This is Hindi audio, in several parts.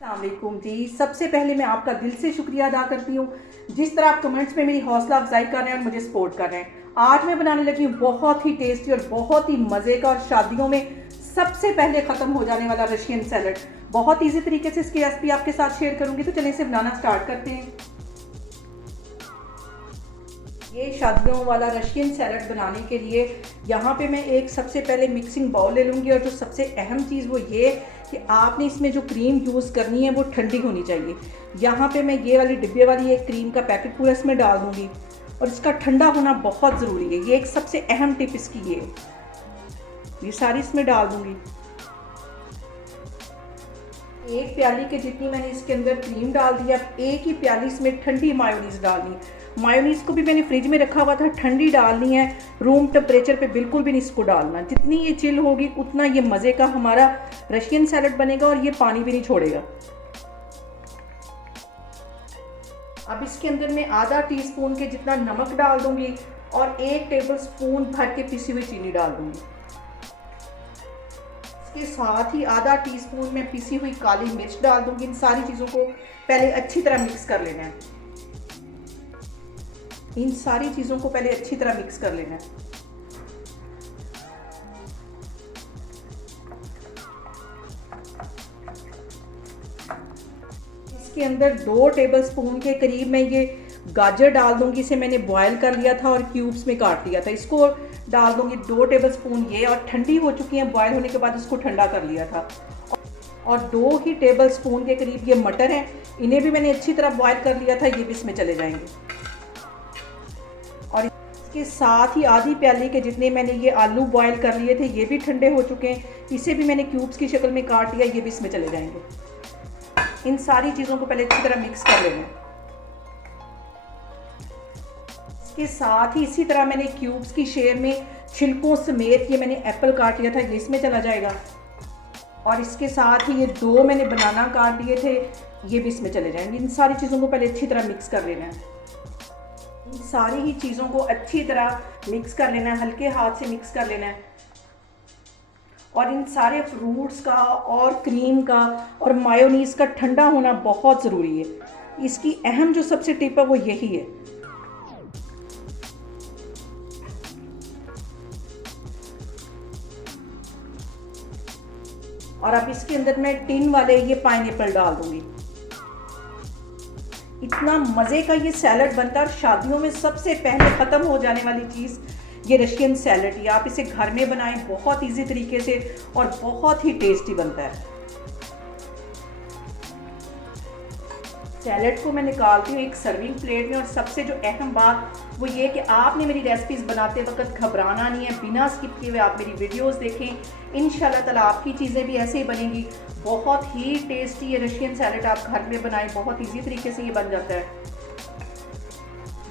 अस्सलामुअलैकुम जी। सबसे पहले मैं आपका दिल से शुक्रिया अदा करती हूँ जिस तरह आप कमेंट्स में मेरी हौसला अफजाई कर रहे हैं और मुझे सपोर्ट कर रहे हैं। आज मैं बनाने लगी हूँ बहुत ही टेस्टी और बहुत ही मज़े का और शादियों में सबसे पहले ख़त्म हो जाने वाला रशियन सैलड। बहुत ईजी तरीके से इसकी रेसिपी आपके साथ शेयर करूँगी, तो चलिए इसे बनाना स्टार्ट करते हैं। ये शादियों वाला रशियन सैलड बनाने के लिए यहाँ पे मैं एक सबसे पहले मिक्सिंग बाउल ले लूँगी। और जो सबसे अहम चीज़ वो ये कि आपने इसमें जो क्रीम यूज़ करनी है वो ठंडी होनी चाहिए। यहाँ पे मैं ये वाली डिब्बे वाली एक क्रीम का पैकेट पूरा इसमें डाल दूँगी और इसका ठंडा होना बहुत ज़रूरी है। ये एक सबसे अहम टिप इसकी ये सारी इसमें डाल दूँगी। एक प्याली के जितनी मैंने इसके अंदर क्रीम डाल दिया। एक ही प्याली इसमें ठंडी मायोनीज़ डालनी। मायोनीज़ को भी मैंने फ्रिज में रखा हुआ था, ठंडी डालनी है। रूम टेम्परेचर पे बिल्कुल भी नहीं इसको डालना। जितनी ये चिल होगी उतना ये मज़े का हमारा रशियन सैलड बनेगा और ये पानी भी नहीं छोड़ेगा। अब इसके अंदर मैं आधा टीस्पून के जितना नमक डाल दूंगी और 1 टेबल स्पून भर के पिसी हुई चीनी डाल दूंगी। इसके साथ ही आधा टीस्पून में पिसी हुई काली मिर्च डाल दूंगी। इन सारी चीज़ों को पहले अच्छी तरह मिक्स कर लेना है। इन सारी चीज़ों को पहले अच्छी तरह मिक्स कर लेना है। इसके अंदर 2 टेबल स्पून के करीब मैं ये गाजर डाल दूंगी। इसे मैंने बॉयल कर लिया था और क्यूब्स में काट लिया था। इसको डाल दूंगी 2 टेबल स्पून ये, और ठंडी हो चुकी है। बॉयल होने के बाद इसको ठंडा कर लिया था। और 2 ही टेबल स्पून के करीब ये मटर हैं, इन्हें भी मैंने अच्छी तरह बॉयल कर लिया था। ये भी इसमें चले जाएंगे। और इसके साथ ही आधी प्याली के जितने मैंने ये आलू बॉयल कर लिए थे, ये भी ठंडे हो चुके हैं। इसे भी मैंने क्यूब्स की शक्ल में काट लिया। ये भी इसमें चले जाएंगे। इन सारी चीज़ों को पहले अच्छी तरह मिक्स कर लेना। इसके साथ ही इसी तरह मैंने क्यूब्स की शेप में छिलकों समेत ये मैंने एप्पल काट लिया था, ये इसमें चला जाएगा। और इसके साथ ही ये 2 मैंने बनाना काट लिए थे, ये भी इसमें चले जाएंगे। इन सारी चीज़ों को पहले अच्छी तरह मिक्स कर लेना है। इन सारी ही चीज़ों को अच्छी तरह मिक्स कर लेना है, हल्के हाथ से मिक्स कर लेना है। और इन सारे फ्रूट्स का और क्रीम का और मायोनीज़ का ठंडा होना बहुत ज़रूरी है। इसकी अहम जो सबसे टिप है वो यही है। और अब इसके अंदर मैं टिन वाले ये पाइनएप्पल डाल दूंगी। इतना मज़े का ये सैलड बनता है। और शादियों में सबसे पहले ख़त्म हो जाने वाली चीज़ ये रशियन सैलड ही। आप इसे घर में बनाएं बहुत इजी तरीके से और बहुत ही टेस्टी बनता है। सैलड को मैं निकालती हूँ एक सर्विंग प्लेट में। और सबसे जो अहम बात वो ये कि आपने मेरी रेसिपीज़ बनाते वक्त घबराना नहीं है। बिना स्किप किए हुए आप मेरी वीडियोस देखें। इंशाल्लाह ताला आपकी चीज़ें भी ऐसे ही बनेंगी। बहुत ही टेस्टी ये रशियन सैलड आप घर में बनाएं, बहुत इजी तरीके से ये बन जाता है।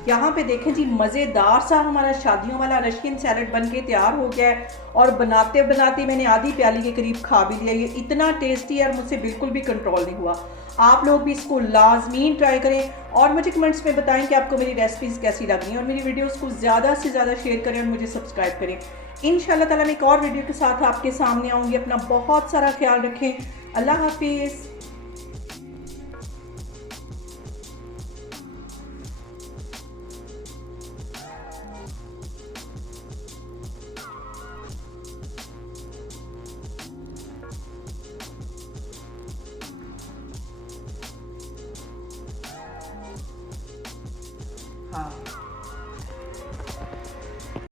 यहाँ पे देखें जी, मज़ेदार सा हमारा शादियों वाला रशियन सैलड बन के तैयार हो गया है। और बनाते बनाते मैंने आधी प्याली के करीब खा भी लिया। ये इतना टेस्टी है और मुझसे बिल्कुल भी कंट्रोल नहीं हुआ। आप लोग भी इसको लाजमीन ट्राई करें और मुझे कमेंट्स में बताएं कि आपको मेरी रेसिपीज़ कैसी लगी। और मेरी वीडियोस को ज़्यादा से ज़्यादा शेयर करें और मुझे सब्सक्राइब करें। इंशाल्लाह ताला मैं एक और वीडियो के साथ आपके सामने आऊँगी। अपना बहुत सारा ख्याल रखें। अल्लाह हाफिज़। हाँ।